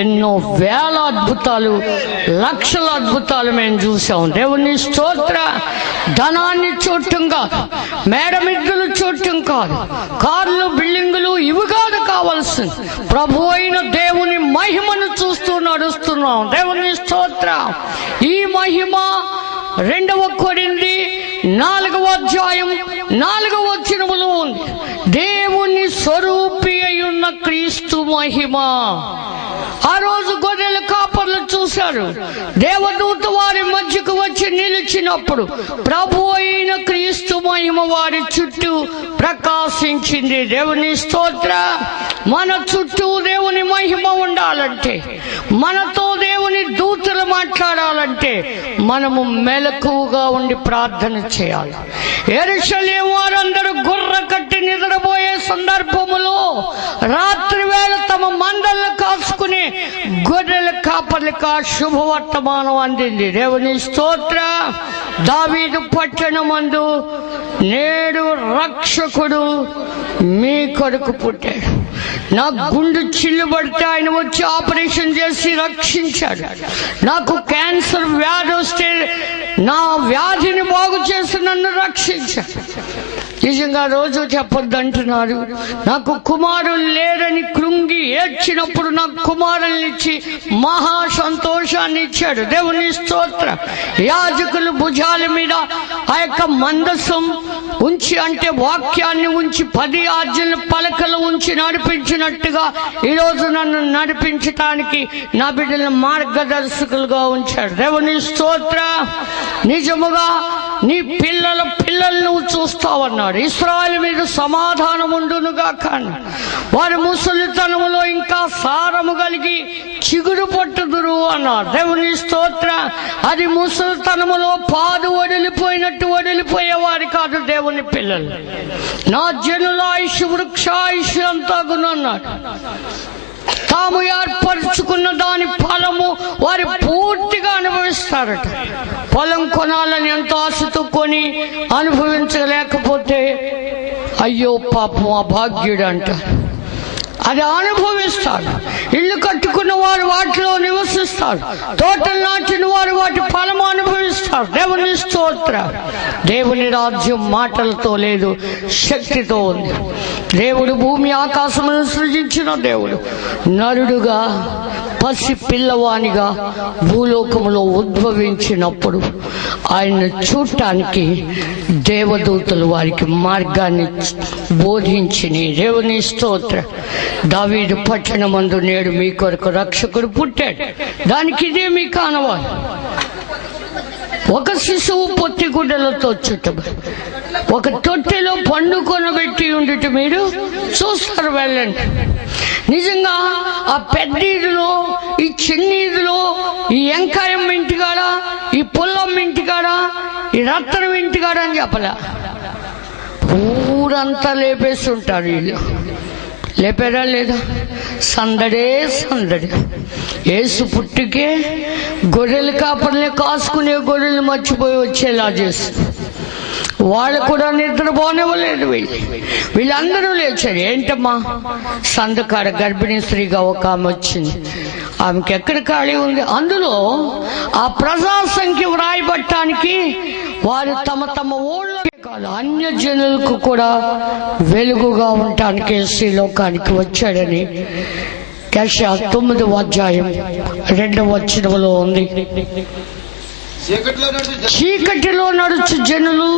ఎన్నో వేల అద్భుతాలు, లక్షల అద్భుతాలు మేము చూసాం. దేవుని స్తోత్ర. ధనాన్ని చూడటం కాదు, మేడమిద్దులు చూడటం కాదు, కార్లు బిల్డింగులు ఇవి కాదు కావాల్సింది, ప్రభు అయిన దేవుని మహిమను చూస్తూ నడుస్తున్నాం. దేవుని స్తోత్ర. ఈ మహిమ 2వ కొరింథీ 4వ అధ్యాయం 4వ వచనములో ఉంది. దేవుని స్వరూపి అయ్యున్న క్రీస్తు మహిమ. ఆ రోజు గొర్రెల కాపర్లు చూశారు. దేవదూత వారి మధ్యకు వచ్చి నిలిచినప్పుడు ప్రభు అయిన క్రీస్తు మహిమ వారి చుట్టూ ప్రకాశించింది. దేవుని స్తోత్ర. మన చుట్టూ దేవుని మహిమ ఉండాలంటే, మనతో దేవుని దూతలు మాట్లాడాలంటే మనము మెలకువగా ఉండి ప్రార్థన చేయాలి. యెరూషలేము వారందరూ గుర్ర కట్టి నిద్రపోయే సందర్భములో రాత్రి వేళ తమ మందలను కాచుకుని గొర్రెల కాపర్లకు శుభవర్తమానం అందింది. దేవుని స్తోత్ర. దావీదు పట్టణమందు నేడు రక్షకుడు మీ కొరకు పుట్టాడు. నా గుండు చిల్లుబడితే ఆయన వచ్చి ఆపరేషన్ చేసి రక్షించాడు. నాకు క్యాన్సర్ వ్యాధి వస్తే నా వ్యాధిని బాగు చేసి నన్ను రక్షించాడు. నిజంగా రోజు చెప్పొద్దంటున్నారు. నాకు కుమారులు లేరని కృంగి ఏడ్చినప్పుడు నాకు కుమారుల్ని ఇచ్చి మహా సంతోషాన్ని ఇచ్చాడు. దేవుని స్తోత్ర. యాజకులు భుజాల మీద ఆ యొక్క మందసం ఉంచి, అంటే వాక్యాన్ని ఉంచి 10 ఆజ్ఞలు పలకలు ఉంచి నడిపించినట్టుగా ఈరోజు నన్ను నడిపించటానికి నా బిడ్డలను మార్గదర్శకులుగా ఉంచాడు. దేవుని స్తోత్ర. నిజముగా నీ పిల్లల పిల్లలు నువ్వు చూస్తావన్నాడు. ఇశ్రాయేలు మీద సమాధానం ఉండునుగా కానీ వారి ముసలితనములో ఇంకా సారము కలిగి చిగురు పట్టుదురు అన్నాడు. దేవుని స్తోత్ర. అది ముసలితనములో పాదు వదిలిపోయినట్టు వదిలిపోయేవారు కాదు దేవుని పిల్లలు. నా జనుల ఆయుష్ వృక్షాయుష్ అంతా గుణన్నాడు. తాము ఏర్పరచుకున్న దాని ఫలము వారి పూర్తిగా అనుభవిస్తారట. పొలం కొనాలని ఎంతో ఆశతో కొని అనుభవించలేకపోతే అయ్యో పాపం అభాగ్యుడు అంట. అది అనుభవిస్తాడు. ఇల్లు కట్టుకున్న వారు వాటిలో నివసిస్తారు. తోటలు నాటిన వారు వాటి ఫలము అనుభవిస్తారు. దేవుని స్తోత్ర. దేవుని రాజ్యం మాటలతో లేదు, శక్తితో ఉంది. దేవుడు భూమి ఆకాశమును సృజించిన దేవుడు నరుడుగా పసి పిల్లవానిగా భూలోకములో ఉద్భవించినప్పుడు ఆయన చూడటానికి దేవదూతలు వారికి మార్గాన్ని బోధించిని. దేవుని స్తోత్ర. దావీదు పట్టణమందు నేడు మీ కొరకు రక్షకుడు పుట్టాడు. దానికి ఇదే మీ కానవాలి. ఒక శిశువు పొత్తి గుడ్డలతో చుట్టబడి ఒక తొట్టెలో పండుకొనబెట్టి ఉండుట మీరు చూస్తారు. వెళ్ళండి. నిజంగా ఆ పెద్ద ఈదులో, ఈ చిన్న ఈదులో, ఈ ఎంకాయం ఇంటికాడ, ఈ పుల్లం ఇంటికాడ, ఈ రత్తనం ఇంటికాడ అని చెప్పలే. ఊరంతా లేపేసి ఉంటారు వీళ్ళు. లేపారా లేదా? సందడే సందడి. యేసు పుట్టికే గొర్రెలు కాపర్లే కాసుకునే గొర్రెలు మర్చిపోయి వచ్చేలా చేస్తారు. వాళ్ళు కూడా నిద్రపోనివ్వలేదు. వీళ్ళందరూ లేచారు. ఏంటమ్మా? సందకాడ గర్భిణీ స్త్రీగా ఒక ఆమె వచ్చింది. ఆమెకి ఎక్కడ ఖాళీ ఉంది? అందులో ఆ ప్రజా సంఖ్య వ్రాయబట్టానికి వారు తమ తమ ఊళ్ళకే కాదు అన్య జనులకు కూడా వెలుగుగా ఉండటానికి ఈ లోకానికి వచ్చాడని యెషయా 9వ అధ్యాయం 2వ వచనంలో ఉంది. చీకటిలో నడుచు జనులు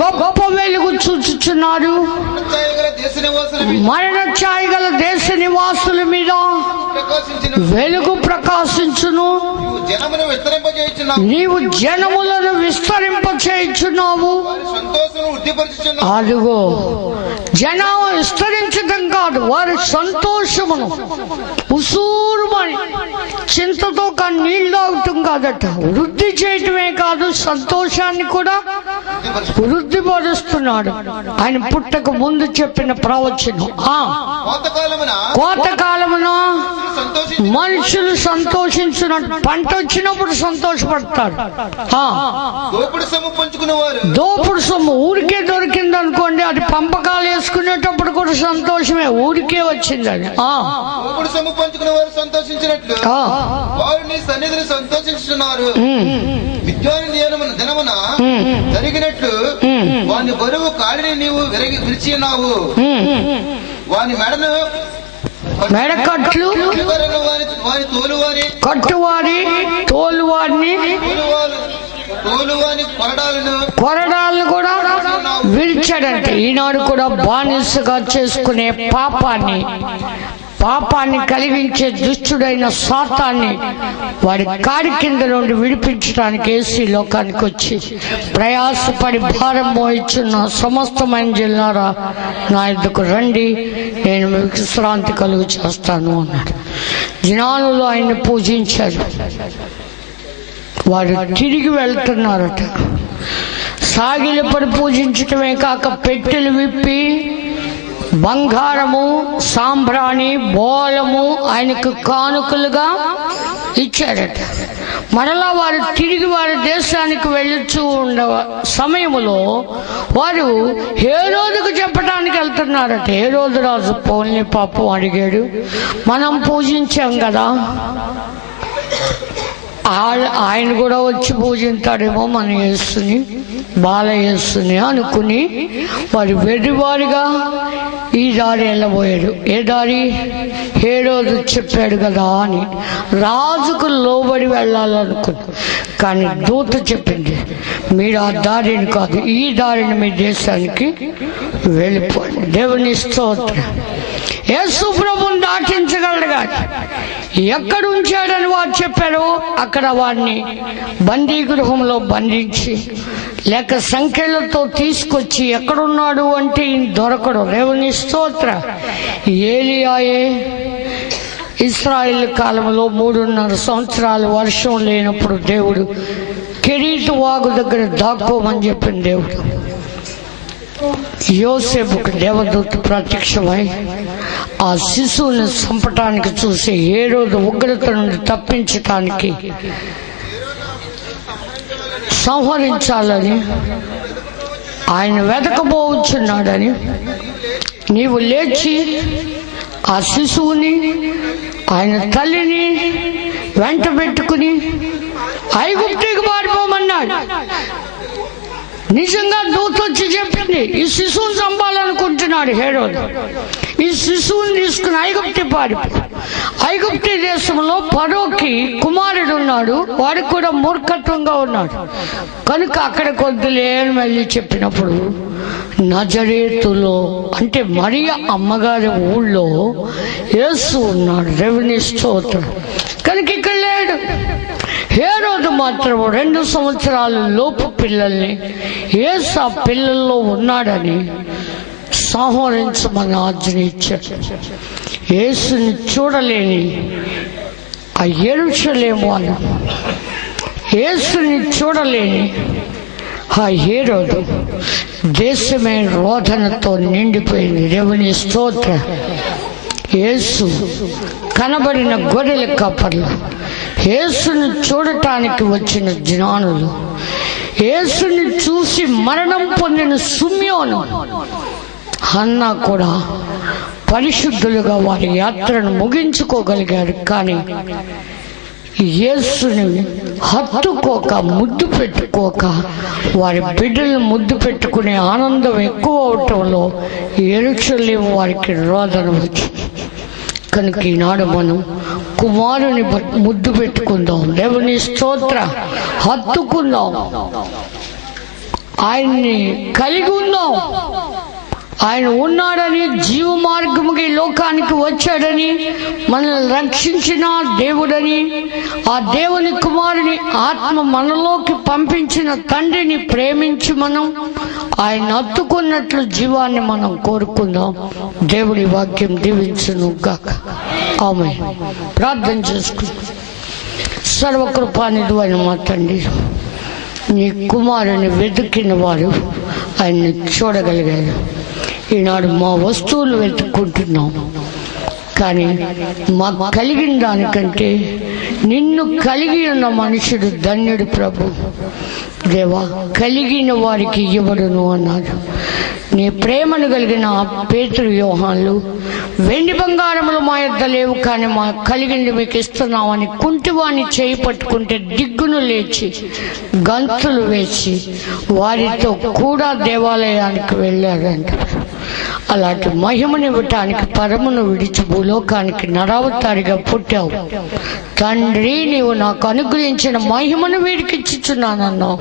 గొప్ప వెలుగు చూచుచున్నారు. మరణ ఛాయ గల దేశ నివాసుల మీద వెలుగు ప్రకాశించును. నీవు జనములను విస్తరింపచేయుచున్నావు. అదిగో జనం విస్తరించడం కాదు, వారి సంతోషమును ఉసూరుమని చింతతో నీళ్ళు తాగటం కాదట, వృద్ధి చేయటమే కాదు సంతోషాన్ని కూడా వృద్ధి పరుస్తున్నాడు. ఆయన పుట్టక ముందు చెప్పిన ప్రవచనం. కోతకాలమున మనుషులు సంతోషించినట్టు పంట వచ్చినప్పుడు సంతోషపడతారు. దోపుడు సొమ్ము ఊరికే దొరికింది అనుకోండి, అది పంపకాలు చేసుకునేటప్పుడు కూడా సంతోషమే, ఊరికే వచ్చిందని. సొమ్ము పంచుకునే వారు సంతోషించినట్లు వారు నీ సన్నిధిని సంతోషించున్నారు. విద్వాని దినమున జరిగినట్లు వాని బరువు కాడిని నీవు విరిచి ఉన్నావు. వాని మెడను మెడకట్లు వాని తోలువాని కట్టువారి తోలువారిని కొరడాలను కూడా విరిచాడంటే ఈనాడు కూడా బానిసగా చేసుకునే పాపాన్ని కలిగించే దుష్టుడైన సాతాన్ని వాడి కాడి కింద నుండి విడిపించడానికి యేసు లోకానికి వచ్చి ప్రయాసపడి భారం మోయిచున్న సమస్తమైన జిల్లారా నా యొద్దకు రండి, నేను మీకు విశ్రాంతి కలుగు చేస్తాను అన్నాడు. జ్ఞానులు ఆయన్ని పూజించారు. వారు తిరిగి వెళ్తున్నారట. సాగిలపడి పూజించటమే కాక పెట్టెలు విప్పి బంగారము, సాంబ్రాణి, బోలము ఆయనకు కానుకలుగా ఇచ్చారట. మరలా వారు తిరిగి వారి దేశానికి వెళ్ళుచూ ఉండ సమయంలో వారు హేరోదుకు చెప్పడానికి వెళ్తున్నారట. హేరోదు రాజు పోల్ని పాపం అడిగాడు, మనం పూజించాం కదా, ఆయన కూడా వచ్చి పూజించాడేమో మన యేసుని, బాలయేసుని అనుకుని వారు వెర్రివారిగా ఈ దారి వెళ్ళబోయాడు. ఏ దారి? హేరోదు చెప్పాడు కదా అని రాజుకు లోబడి వెళ్ళాలనుకున్నాడు. కానీ దూత చెప్పింది, మీరు ఆ దారిని కాదు, ఈ దారిని మీ దేశానికి వెళ్ళిపోండి. దేవుని స్తోత్రం. యేసు ప్రభువుని దాటించగలడు కానీ ఎక్కడ ఉంచాడని వారు చెప్పారో అక్కడ వారిని బందీ గృహంలో బంధించి లేక సంఖ్యలతో తీసుకొచ్చి ఎక్కడున్నాడు అంటే ఈయన దొరకడు. దేవుని స్తోత్ర. ఏలియాయే ఇశ్రాయేలు కాలంలో 3.5 సంవత్సరాలు వర్షం లేనప్పుడు దేవుడు కెరీతు వాగు దగ్గర దాక్కోమని చెప్పిన దేవుడు యోసేపుకు దేవదూత ప్రత్యక్షమై ఆ శిశువుని చంపటానికి చూసి హేరోదు ఉగ్రత నుండి తప్పించటానికి సంహరించాలని ఆయన వెతకబోచున్నాడని, నీవు లేచి ఆ శిశువుని ఆయన తల్లిని వెంట పెట్టుకుని ఐగుప్తుకు పారిపోమన్నాడు. నిజంగా దూత వచ్చి చెప్పింది, ఈ శిశువుని చంపాలనుకుంటున్నాడు హేరోదు. ఈ శిశువుని తీసుకుని ఐగుప్తు పారిపో. ఐగుప్తు దేశంలో ఫరోకి కుమారుడు ఉన్నాడు, వాడికి కూడా మూర్ఖత్వంగా ఉన్నాడు కనుక అక్కడ కొద్దిలే మళ్ళీ చెప్పినప్పుడు నజరేతులో అంటే మరియా అమ్మగారి ఊళ్ళో యేసు ఉన్నాడు. దేవుని స్తోత్రం. కనుక ఇక్కడ లేడు. హేరోదు మాత్రం 2 సంవత్సరాల లోపు పిల్లల్ని యేసు ఆ పిల్లల్లో ఉన్నాడని సంహరించమని ఆజ్ఞ ఇచ్చాడు. యేసుని చూడలేని ఆ యెరూషలేము వాళ్ళు, యేసుని చూడలేని ఆ హేరోదు దేశమే రోదనతో నిండిపోయింది. దేవుని స్తోత్ర. యేసు కనబడిన గొర్రెల కాపర్లు, యేసుని చూడటానికి వచ్చిన జ్ఞానులు, యేసుని చూసి మరణం పొందిన సుమ్యోను, హన్నా కూడా పరిశుద్ధులుగా వారి యాత్రను ముగించుకోగలిగారు. కానీ యేసుని హత్తుకోక ముద్దు పెట్టుకోక వారి బిడ్డలను ముద్దు పెట్టుకునే ఆనందం ఎక్కువ అవటంలో యెరూషలేము వారికి రోదన వచ్చింది. కనుక ఈనాడు మనం కుమారుని ముద్దు పెట్టుకుందాం. దేవుని స్తోత్ర. హత్తుకుందాం, ఆయన్ని కలిగి ఉందాం. ఆయన ఉన్నాడని, జీవ మార్గముగా ఈ లోకానికి వచ్చాడని, మనల్ని రక్షించిన దేవుడని, ఆ దేవుని కుమారుని ఆత్మ మనలోకి పంపించిన తండ్రిని ప్రేమించి మనం ఆయన హత్తుకున్నట్లు జీవాన్ని మనం కోరుకుందాం. దేవుడి వాక్యం దీవించును గాక. ఆమేన్. ప్రార్థన చేసుకుందాం. సర్వకృపానిధి అయిన మా తండ్రి, నీ కుమారుని వెతికిన వారు ఆయన్ని చూడగలిగారు. ఈనాడు మా వస్తువులు వెతుక్కుంటున్నాం, కానీ మాకు కలిగిన దానికంటే నిన్ను కలిగి ఉన్న మనుషుడు ధన్యుడు ప్రభు. దేవా, కలిగిన వారికి ఇవ్వడును అన్నాడు. నీ ప్రేమను కలిగిన పేతురు యోహాన్లు, వెండి బంగారములు మా యొద్ద లేవు, కానీ మా కలిగింది మీకు ఇస్తున్నామని కుంటివాణ్ణి చేయి పట్టుకుంటే దిగ్గును లేచి గంతులు వేసి వారితో కూడా దేవాలయానికి వెళ్ళారంట. అలాంటి మహిమనివ్వటానికి పరమును విడిచి భూలోకానికి నరావతారిగా పుట్టావు తండ్రి. నీవు నాకు అనుగ్రహించిన మహిమను వీడికి ఇచ్చిచున్నానన్నావు.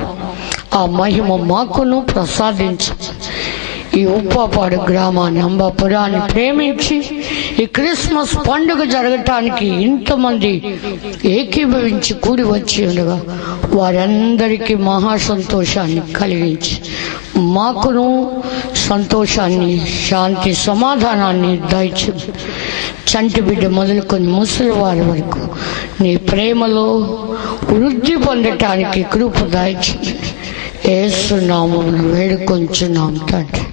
ఆ మహిమ మాకును ప్రసాదించు. ఈ ఉప్పాపాడు గ్రామాన్ని, అంబాపురాన్ని ప్రేమించి ఈ క్రిస్మస్ పండుగ జరగటానికి ఇంతమంది ఏకీభవించి కూడి వచ్చి ఉండగా వారందరికీ మహా సంతోషాన్ని కలిగించి మాకును సంతోషాన్ని, శాంతి, సమాధానాన్ని దయచు. చంటి బిడ్డ మొదలుకొని ముసలి వారి వరకు నీ ప్రేమలో వృద్ధి పొందటానికి కృప దయచు. యేసు నామమున వేడుకొంచున్నాం తండ్రి.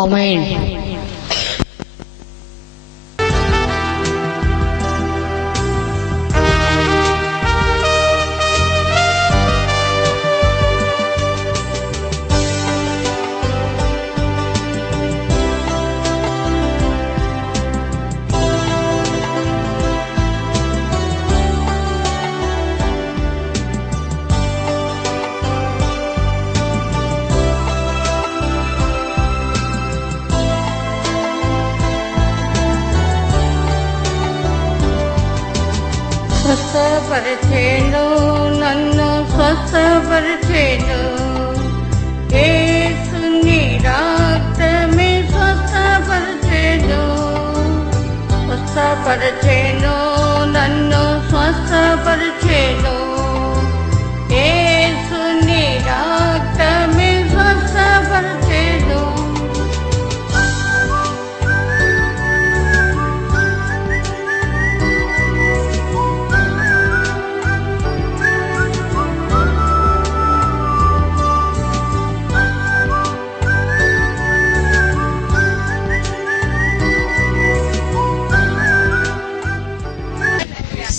ఆమేన్. స్వస్థపరిచేను, నన్ను స్వస్థపరిచేను. యేసుని రక్తమే స్వస్థపరిచేను. స్వస్థపరిచేను, నన్ను స్వస్థపరిచేను. యేసుని రక్తమే స్వస్థపరిచేను.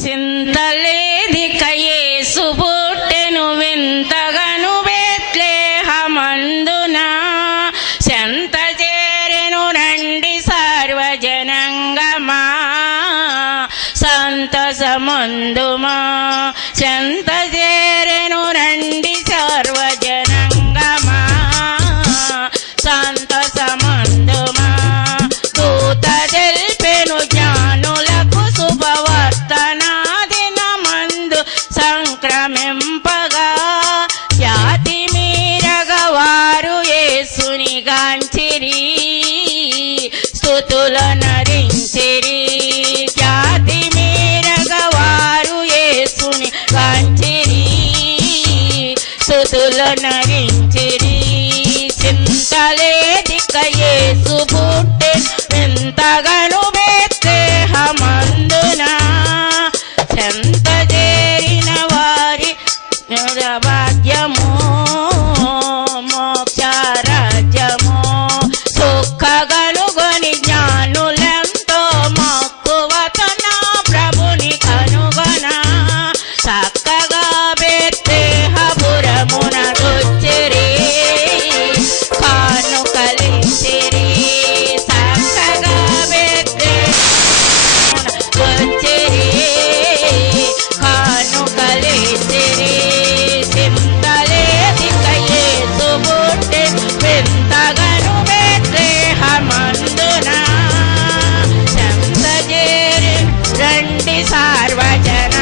సింతలేదిక యేసు పుట్టెను వింతగను బెత్లెహేమందున. సెంత చేరెను రండి సర్వజనంగమా, సంతసమందుమా. సెంత చేరెను రండి సర్వజనంగమా, సంతసమందుమా. దూత తెల్పెను జ్ఞానులకు శుభవర్తనాదినమందు సంక్రమింపగా. ఖ్యాతి మీరగా వారు యేసుని గాంచిరి, స్తుతులు నరించిరి. ఖ్యాతి మీరగా వారు యేసుని గాంచిరి, స్తుతులు నరించిరి. చింతలేదిక యేసు పుట్టెను వింతగను బెత్లెహేమందున. చెంత చేరిన వారి భాగ్యము, మోక్ష రాజ్యము. సుఖగలుగొని జ్ఞానులెంతో మక్కువతో నా ప్రభుని కనుగొన. చక్కగా బెత్లెహేమున వచ్చెరి, కానుకలిచ్చిరి. చక్కగా బెత్లెహేమున వచ్చెరి, కానుకలిచ్చిరి. చింతలేదిక యేసు పుట్టెను వింతగను బెత్లెహేమందున. చెంత చేరి రండి సార్వజన